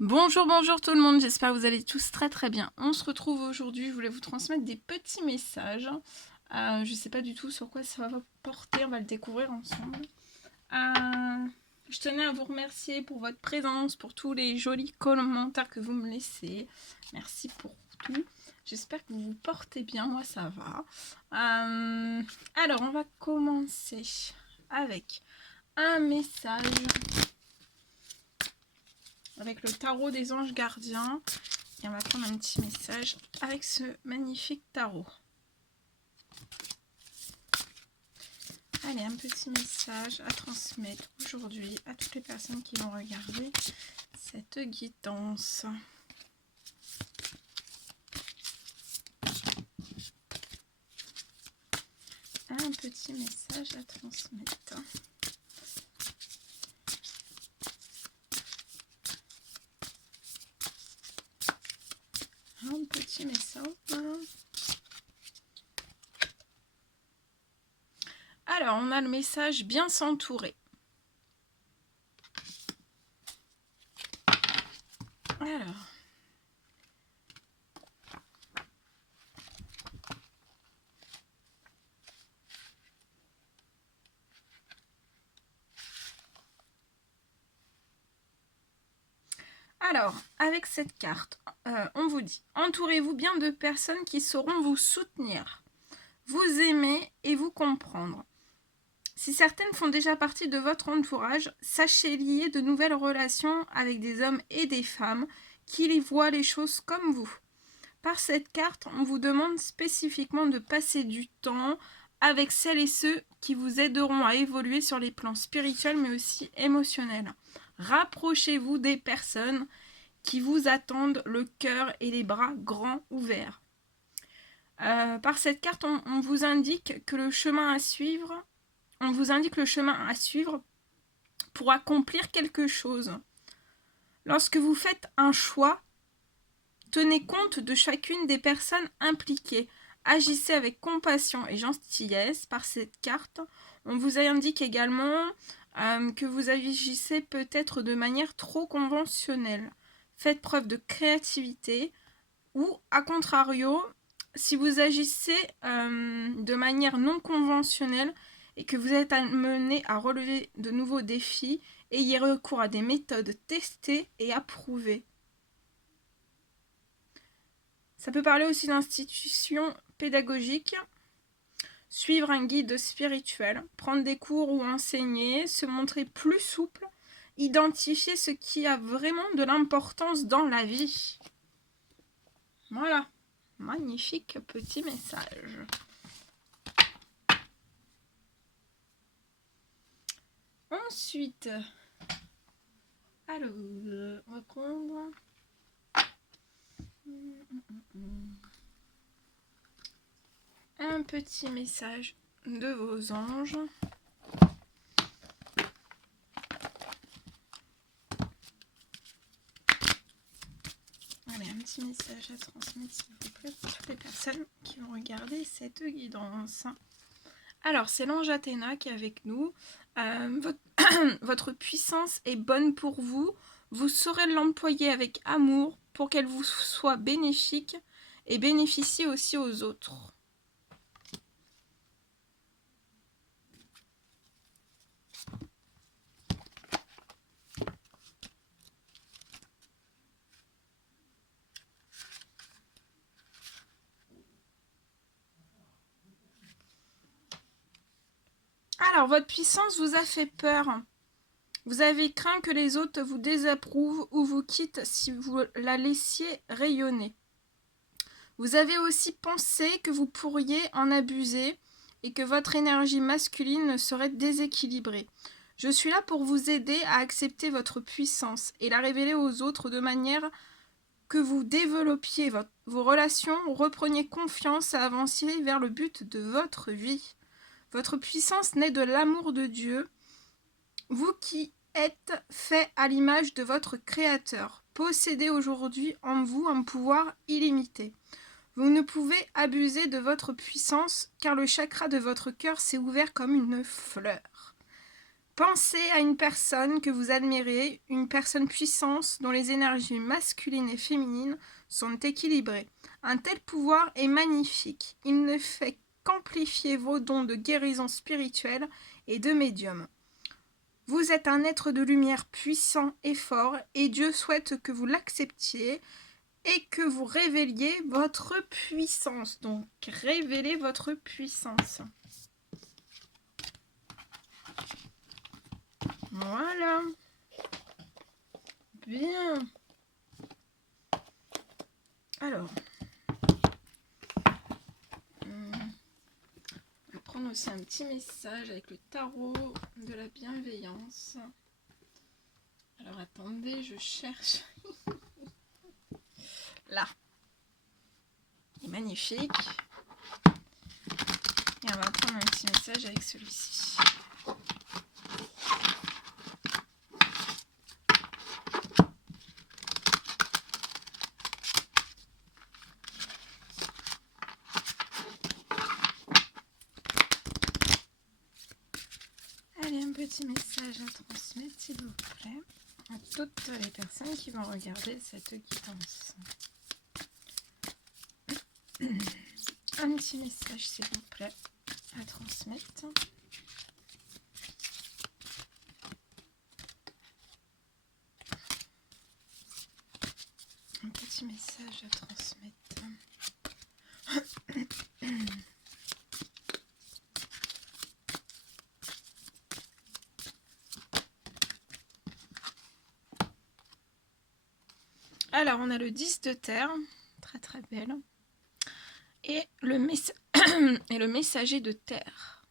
Bonjour, bonjour tout le monde, j'espère que vous allez tous très bien. On se retrouve aujourd'hui, je voulais vous transmettre des petits messages. Je ne sais pas du tout sur quoi ça va porter, on va le découvrir ensemble. Je tenais à vous remercier pour votre présence, pour tous les jolis commentaires que vous me laissez. Merci pour tout. J'espère que vous vous portez bien, moi ça va. Alors, on va commencer avec un message avec le tarot des anges gardiens. Et on va prendre un petit message avec ce magnifique tarot. Allez, un petit message à transmettre aujourd'hui à toutes les personnes qui vont regarder cette guidance. Un petit message à transmettre. Un petit message. Alors, on a le message bien s'entourer. Alors, avec cette carte, on vous dit, entourez-vous bien de personnes qui sauront vous soutenir, vous aimer et vous comprendre. Si certaines font déjà partie de votre entourage, sachez lier de nouvelles relations avec des hommes et des femmes qui voient les choses comme vous. Par cette carte, on vous demande spécifiquement de passer du temps avec celles et ceux qui vous aideront à évoluer sur les plans spirituels mais aussi émotionnels. Rapprochez-vous des personnes qui vous attendent le cœur et les bras grands ouverts. Par cette carte, on vous indique que le chemin à suivre, pour accomplir quelque chose. Lorsque vous faites un choix, tenez compte de chacune des personnes impliquées. Agissez avec compassion et gentillesse. Par cette carte, on vous indique également que vous agissez peut-être de manière trop conventionnelle. Faites preuve de créativité ou, à contrario, si vous agissez de manière non conventionnelle et que vous êtes amené à relever de nouveaux défis, ayez recours à des méthodes testées et approuvées. Ça peut parler aussi d'institutions pédagogiques, suivre un guide spirituel, prendre des cours ou enseigner, se montrer plus souple, identifier ce qui a vraiment de l'importance dans la vie. Voilà, magnifique petit message. Ensuite, alors, on va prendre un petit message de vos anges. Allez, un petit message à transmettre, s'il vous plaît, pour toutes les personnes qui vont regarder cette guidance. Alors, c'est l'ange Athéna qui est avec nous. Votre puissance est bonne pour vous. Vous saurez l'employer avec amour pour qu'elle vous soit bénéfique et bénéficie aussi aux autres. Alors, votre puissance vous a fait peur. Vous avez craint que les autres vous désapprouvent ou vous quittent si vous la laissiez rayonner. Vous avez aussi pensé que vous pourriez en abuser et que votre énergie masculine serait déséquilibrée. Je suis là pour vous aider à accepter votre puissance et la révéler aux autres de manière que vous développiez vos relations, repreniez confiance et avanciez vers le but de votre vie. Votre puissance naît de l'amour de Dieu, vous qui êtes fait à l'image de votre Créateur. Possédez aujourd'hui en vous un pouvoir illimité. Vous ne pouvez abuser de votre puissance car le chakra de votre cœur s'est ouvert comme une fleur. Pensez à une personne que vous admirez, une personne puissante dont les énergies masculines et féminines sont équilibrées. Un tel pouvoir est magnifique. Il ne fait qu'amplifier vos dons de guérison spirituelle et de médium. Vous êtes un être de lumière puissant et fort et Dieu souhaite que vous l'acceptiez et que vous révéliez votre puissance. Donc, révélez votre puissance. Voilà. Bien. Alors. On va prendre aussi un petit message avec le tarot de la bienveillance. Alors, attendez, je cherche. Là. Il est magnifique. Et on va prendre un petit message avec celui-ci. Allez, un petit message à transmettre, s'il vous plaît, à toutes les personnes qui vont regarder cette guidance. Un petit message, s'il vous plaît, à transmettre. Un petit message à transmettre. Alors, on a le 10 de terre, très très belle, et le, et le messager de terre.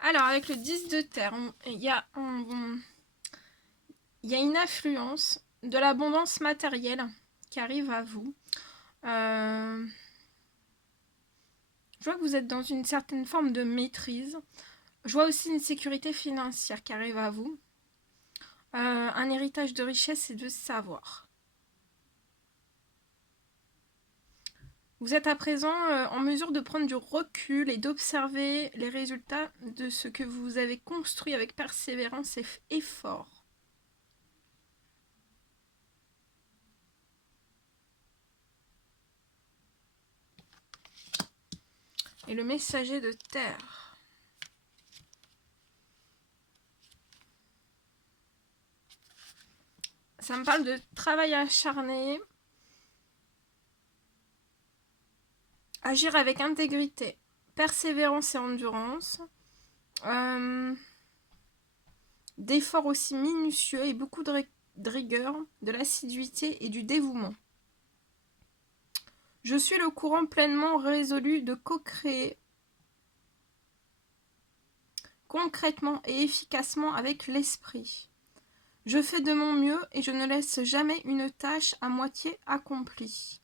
Alors, avec le 10 de terre, il y a une affluence de l'abondance matérielle qui arrive à vous. Je vois que vous êtes dans une certaine forme de maîtrise. Je vois aussi une sécurité financière qui arrive à vous. Un héritage de richesse et de savoir. Vous êtes à présent en mesure de prendre du recul et d'observer les résultats de ce que vous avez construit avec persévérance et effort. Et le messager de terre. Ça me parle de travail acharné. Agir avec intégrité, persévérance et endurance. D'efforts aussi minutieux et beaucoup de rigueur, de l'assiduité et du dévouement. Je suis le courant pleinement résolu de co-créer concrètement et efficacement avec l'esprit. Je fais de mon mieux et je ne laisse jamais une tâche à moitié accomplie.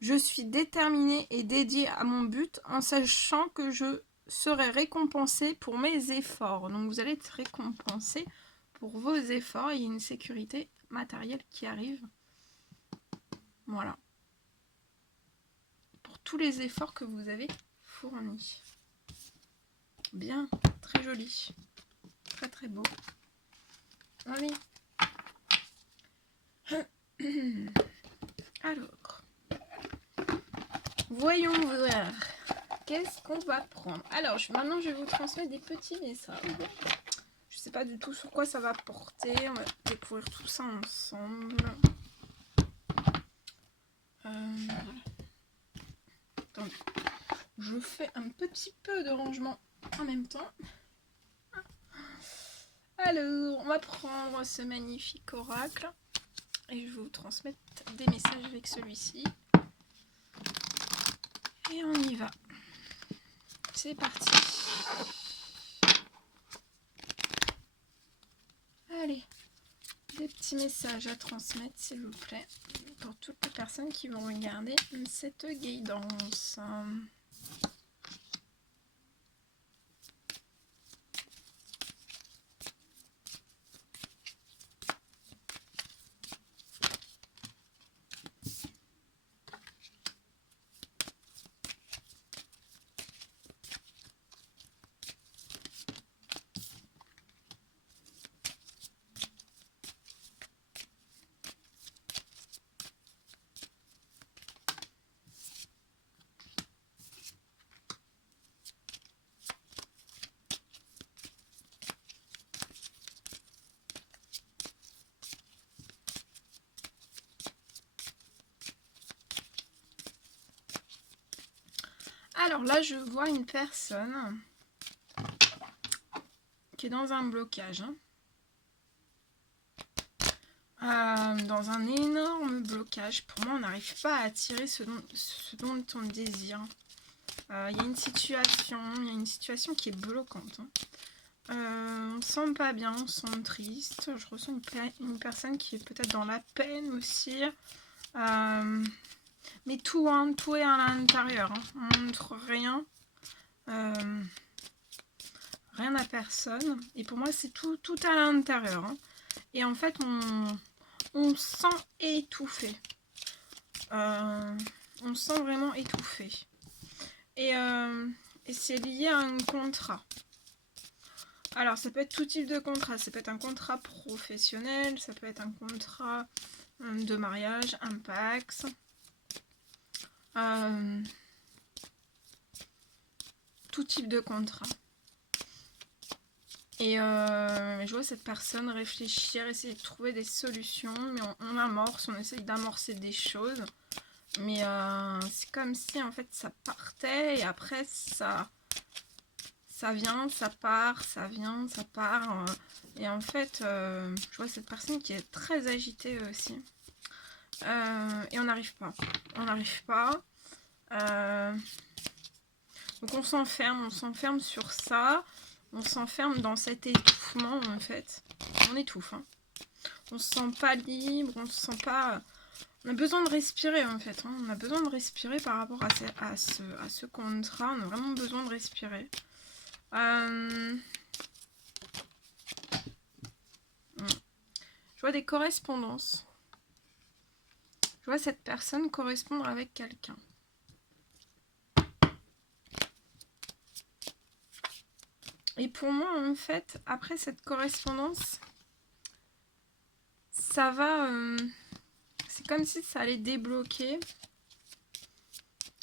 Je suis déterminée et dédiée à mon but en sachant que je serai récompensée pour mes efforts. Donc vous allez être récompensé pour vos efforts. Il y a une sécurité matérielle qui arrive. Voilà. Pour tous les efforts que vous avez fournis. Bien, très joli. Très très beau. Allez. Alors. Voyons voir. Qu'est-ce qu'on va prendre? Alors, maintenant, je vais vous transmettre des petits messages. Je ne sais pas du tout sur quoi ça va porter. On va découvrir tout ça ensemble. Attendez. Je fais un petit peu de rangement en même temps. Alors, on va prendre ce magnifique oracle. Et je vais vous transmettre des messages avec celui-ci. Et on y va. C'est parti. Allez, des petits messages à transmettre, s'il vous plaît, pour toutes les personnes qui vont regarder cette guidance. Alors là, je vois une personne qui est dans un blocage. Dans un énorme blocage. Pour moi, on n'arrive pas à attirer ce dont on désire. Il y a une situation qui est bloquante. On se sent pas bien, on se sent triste. Je ressens une personne qui est peut-être dans la peine aussi. Mais tout est à l'intérieur. On montre rien. Rien à personne. Et pour moi, c'est tout à l'intérieur. Et en fait, on se sent étouffé. On se sent vraiment étouffé. Et c'est lié à un contrat. Alors, ça peut être tout type de contrat. Ça peut être un contrat professionnel, ça peut être un contrat de mariage, un Pacs. Tout type de contrat. Et je vois cette personne réfléchir, essayer de trouver des solutions, mais on essaye d'amorcer des choses. Mais c'est comme si en fait ça partait et après ça vient, ça part, ça vient, ça part. Et en fait, je vois cette personne qui est très agitée aussi. Et on n'arrive pas. On n'arrive pas. Donc on s'enferme sur ça. On s'enferme dans cet étouffement en fait. On étouffe. On se sent pas libre, on se sent pas... On a besoin de respirer en fait. On a besoin de respirer par rapport à ce contrat. On a vraiment besoin de respirer. Je vois des correspondances. Je vois cette personne correspondre avec quelqu'un. Et pour moi, en fait, après cette correspondance, ça va... c'est comme si ça allait débloquer.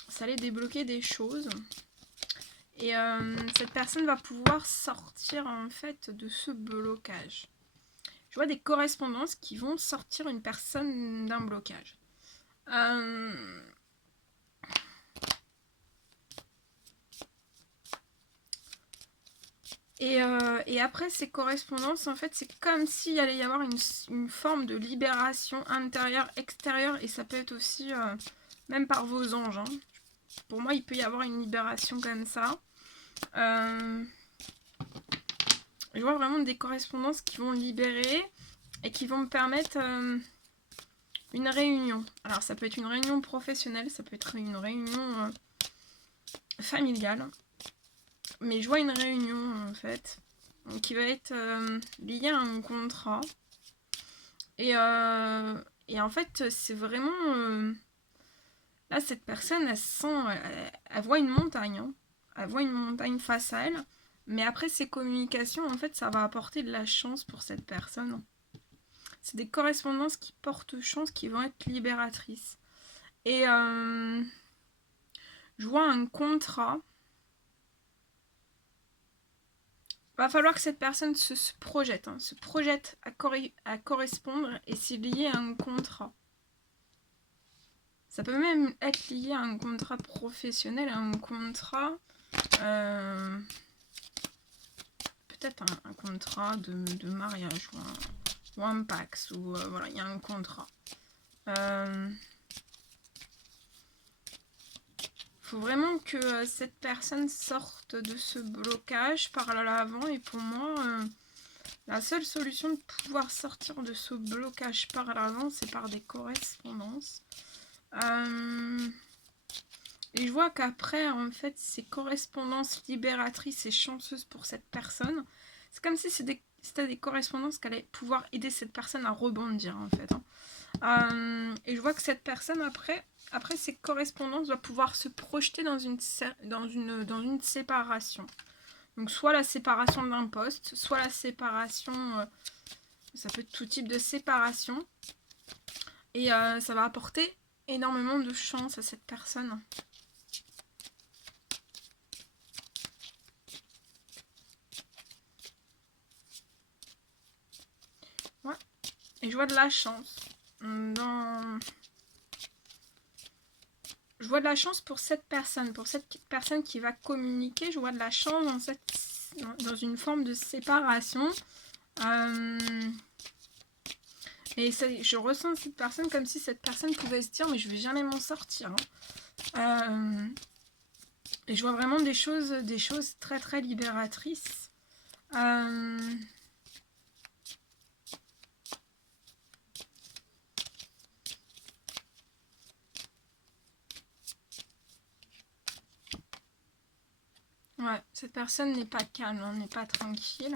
Ça allait débloquer des choses. Et cette personne va pouvoir sortir, en fait, de ce blocage. Je vois des correspondances qui vont sortir une personne d'un blocage. Et après ces correspondances, en fait, c'est comme s'il allait y avoir une forme de libération intérieure, extérieure, et ça peut être aussi, même par vos anges. Pour moi, il peut y avoir une libération comme ça. Je vois vraiment des correspondances qui vont libérer et qui vont me permettre une réunion. Alors, ça peut être une réunion professionnelle, ça peut être une réunion familiale. Mais je vois une réunion, en fait, qui va être liée à un contrat. Et en fait, c'est vraiment... là, cette personne, elle sent... Elle voit une montagne. Elle voit une montagne face à elle. Mais après ces communications, en fait, ça va apporter de la chance pour cette personne. C'est des correspondances qui portent chance, qui vont être libératrices. Et je vois un contrat. Va falloir que cette personne se projette. Se projette à correspondre et c'est lié à un contrat. Ça peut même être lié à un contrat professionnel, à un contrat... peut-être un contrat de mariage ou un Pacs, ou voilà, il y a un contrat. Faut vraiment que cette personne sorte de ce blocage par l'avant, et pour moi, la seule solution de pouvoir sortir de ce blocage par l'avant, c'est par des correspondances. Et je vois qu'après, en fait, ces correspondances libératrices et chanceuses pour cette personne, c'est comme si c'était des correspondances qui allaient pouvoir aider cette personne à rebondir, en fait. Et je vois que cette personne, après ces correspondances, va pouvoir se projeter dans une séparation. Donc, soit la séparation d'un poste, soit la séparation... ça peut être tout type de séparation. Et ça va apporter énormément de chance à cette personne. Ouais. Et je vois de la chance. Je je vois de la chance pour cette personne. Pour cette personne qui va communiquer, je vois de la chance dans une forme de séparation. Et je ressens cette personne comme si cette personne pouvait se dire mais je vais jamais m'en sortir. Et je vois vraiment des choses très très libératrices. Ouais, cette personne n'est pas calme, n'est pas tranquille.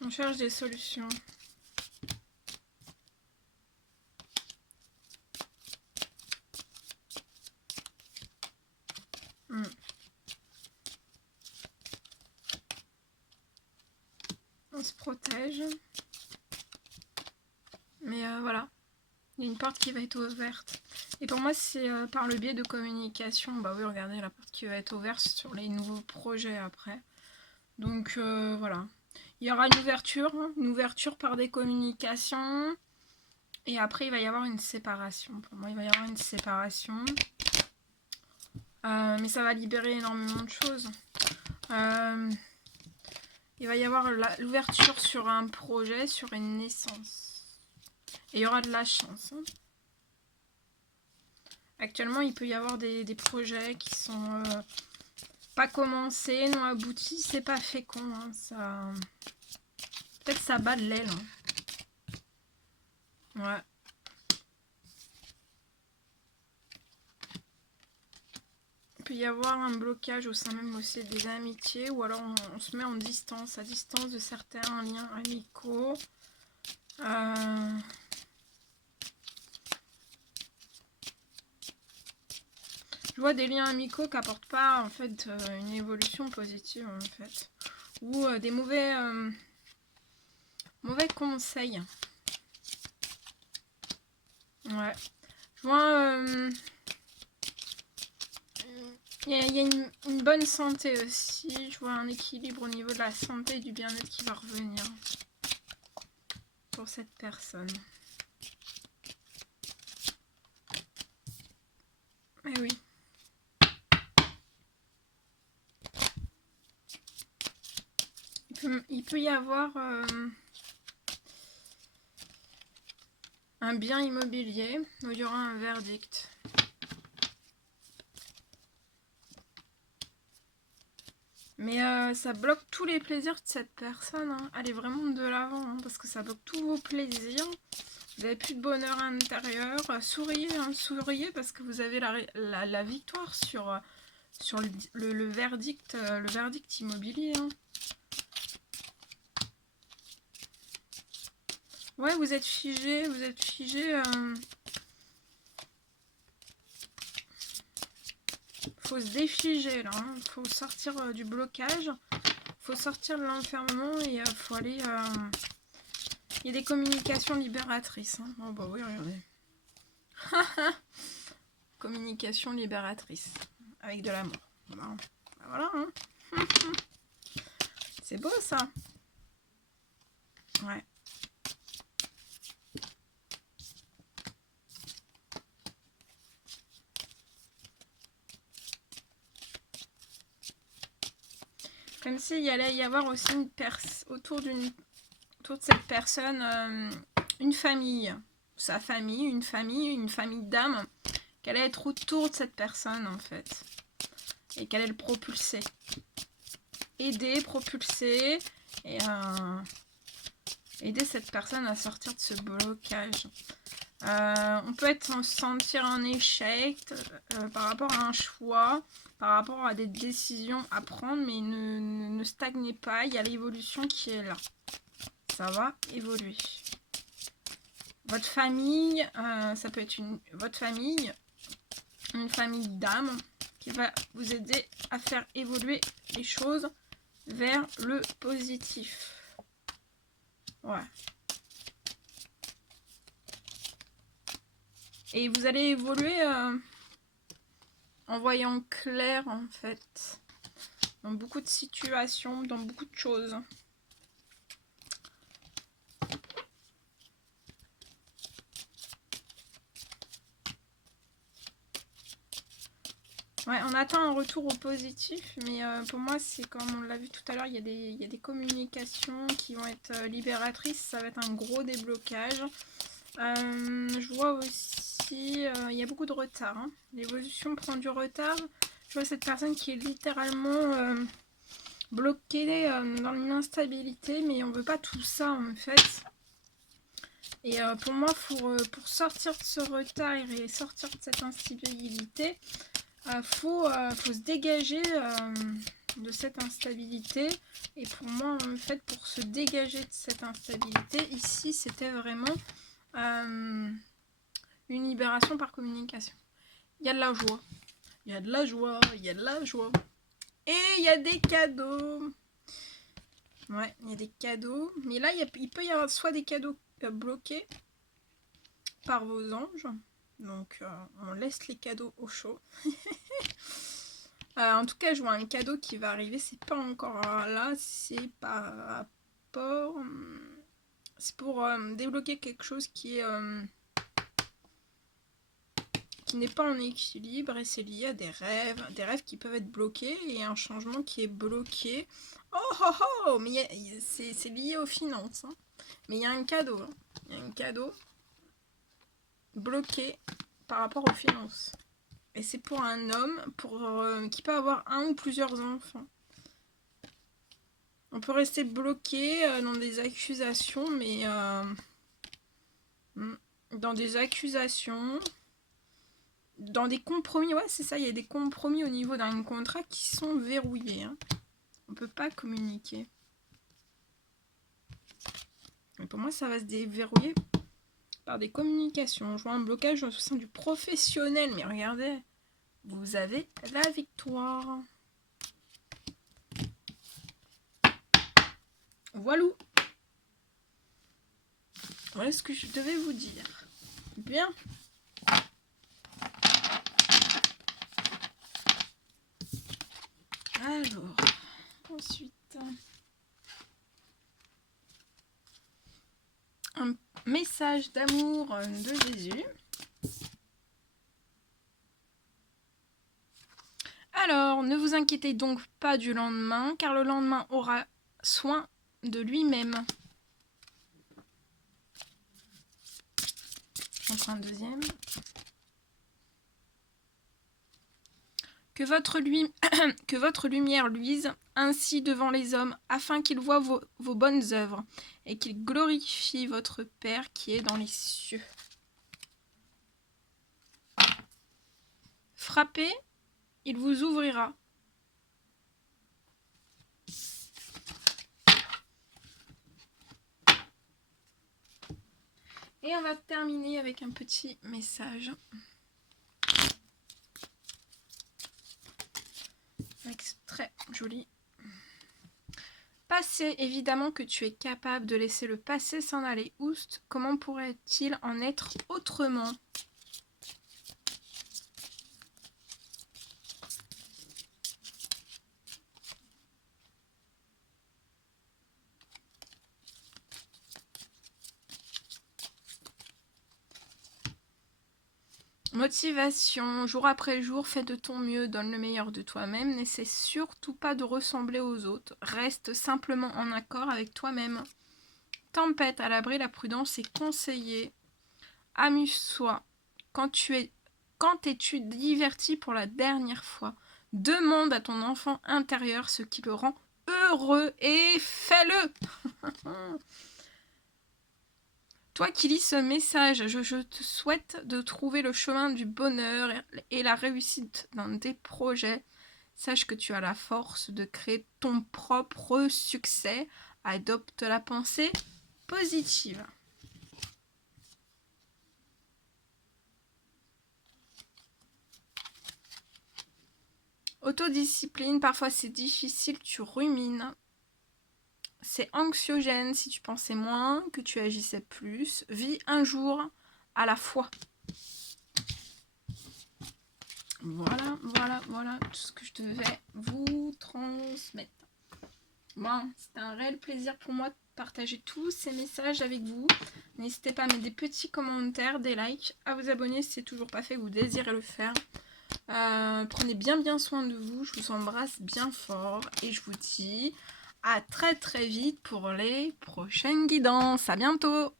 On cherche des solutions. On se protège. Mais voilà, il y a une porte qui va être ouverte. Et pour moi, c'est par le biais de communication. Bah oui, regardez, la porte qui va être ouverte sur les nouveaux projets après. Donc voilà. Il y aura une ouverture par des communications. Et après, il va y avoir une séparation. Pour moi, il va y avoir une séparation. Mais ça va libérer énormément de choses. Il va y avoir l'ouverture sur un projet, sur une naissance. Et il y aura de la chance. Actuellement, il peut y avoir des projets qui sont pas commencés, non aboutis. C'est pas fécond. Ça... Peut-être ça bat de l'aile. Ouais. Il peut y avoir un blocage au sein même aussi des amitiés, ou alors on se met en distance, à distance de certains liens amicaux. Je vois des liens amicaux qui n'apportent pas en fait une évolution positive en fait, ou des mauvais conseils. Ouais. Je vois il y a une bonne santé aussi. Je vois un équilibre au niveau de la santé et du bien-être qui va revenir pour cette personne. Eh oui. Il peut y avoir un bien immobilier où il y aura un verdict. Mais ça bloque tous les plaisirs de cette personne. Hein. Allez vraiment de l'avant, parce que ça bloque tous vos plaisirs. Vous n'avez plus de bonheur intérieur. Souriez, souriez parce que vous avez la victoire sur le verdict immobilier. Hein. Ouais, vous êtes figé, faut se défiger là, hein. Faut sortir du blocage, faut sortir de l'enfermement et faut aller. Il y a des communications libératrices. Hein. Oh bah oui, regardez. Communication libératrice avec de l'amour. Voilà, voilà hein. C'est beau ça. Ouais. Comme s'il allait y avoir aussi autour de cette personne une famille. Sa famille, une famille d'âmes qu'elle allait être autour de cette personne en fait. Et qu'elle allait le propulser. Aider, propulser et aider cette personne à sortir de ce blocage. On peut sentir un échec par rapport à un choix, par rapport à des décisions à prendre, mais ne stagnez pas, il y a l'évolution qui est là. Ça va évoluer. Votre famille, ça peut être votre famille, une famille d'âme qui va vous aider à faire évoluer les choses vers le positif. Ouais. Et vous allez évoluer en voyant clair en fait. Dans beaucoup de situations, dans beaucoup de choses. Ouais, on attend un retour au positif, mais pour moi, c'est comme on l'a vu tout à l'heure, il y a des communications qui vont être libératrices, ça va être un gros déblocage. Je vois aussi, il y a beaucoup de retard. Hein. L'évolution prend du retard. Je vois cette personne qui est littéralement bloquée dans l'instabilité, mais on veut pas tout ça en fait. Et pour moi, pour sortir de ce retard et sortir de cette instabilité, faut se dégager de cette instabilité. Et pour moi, en fait, pour se dégager de cette instabilité, ici, c'était vraiment une libération par communication. Il y a de la joie. Il y a de la joie. Il y a de la joie. Et il y a des cadeaux. Ouais, il y a des cadeaux. Mais là, il peut y avoir soit des cadeaux bloqués par vos anges. Donc, on laisse les cadeaux au chaud. En tout cas, je vois un cadeau qui va arriver. C'est pas encore là. C'est par rapport... C'est pour débloquer quelque chose qui n'est pas en équilibre. Et c'est lié à des rêves qui peuvent être bloqués. Et un changement qui est bloqué. Oh oh oh. Mais c'est lié aux finances. Hein. Mais il y a un cadeau. Hein. Il y a un cadeau bloqué par rapport aux finances. Et c'est pour un homme qui peut avoir un ou plusieurs enfants. On peut rester bloqué dans des accusations, mais dans des accusations, dans des compromis. Ouais, c'est ça, il y a des compromis au niveau d'un contrat qui sont verrouillés. Hein. On ne peut pas communiquer. Et pour moi, ça va se déverrouiller par des communications. Je vois un blocage au sein du professionnel. Mais regardez, vous avez la victoire. Voilà. Voilà ce que je devais vous dire. Bien. Alors, ensuite, un message d'amour de Jésus. Alors, ne vous inquiétez donc pas du lendemain, car le lendemain aura soin de lui-même. J'en prends un deuxième. Que votre lumière luise ainsi devant les hommes, afin qu'ils voient vos bonnes œuvres, et qu'ils glorifient votre Père qui est dans les cieux. Frappez, il vous ouvrira. Et on va terminer avec un petit message. Très joli. Passé, évidemment que tu es capable de laisser le passé s'en aller. Oust, comment pourrait-il en être autrement ? Motivation, jour après jour, fais de ton mieux, donne le meilleur de toi-même, n'essaie surtout pas de ressembler aux autres, reste simplement en accord avec toi-même. Tempête, à l'abri, la prudence est conseillée. Amuse-toi. Quand t'es-tu diverti pour la dernière fois ? Demande à ton enfant intérieur ce qui le rend heureux et fais-le. Toi qui lis ce message, je te souhaite de trouver le chemin du bonheur et la réussite dans tes projets. Sache que tu as la force de créer ton propre succès. Adopte la pensée positive. Autodiscipline, parfois c'est difficile, tu rumines. C'est anxiogène si tu pensais moins, que tu agissais plus. Vis un jour à la fois. Voilà tout ce que je devais vous transmettre. Bon, c'était un réel plaisir pour moi de partager tous ces messages avec vous. N'hésitez pas à mettre des petits commentaires, des likes, à vous abonner si c'est toujours pas fait ou vous désirez le faire. Prenez bien soin de vous. Je vous embrasse bien fort. Et je vous dis à très vite pour les prochaines guidances. À bientôt!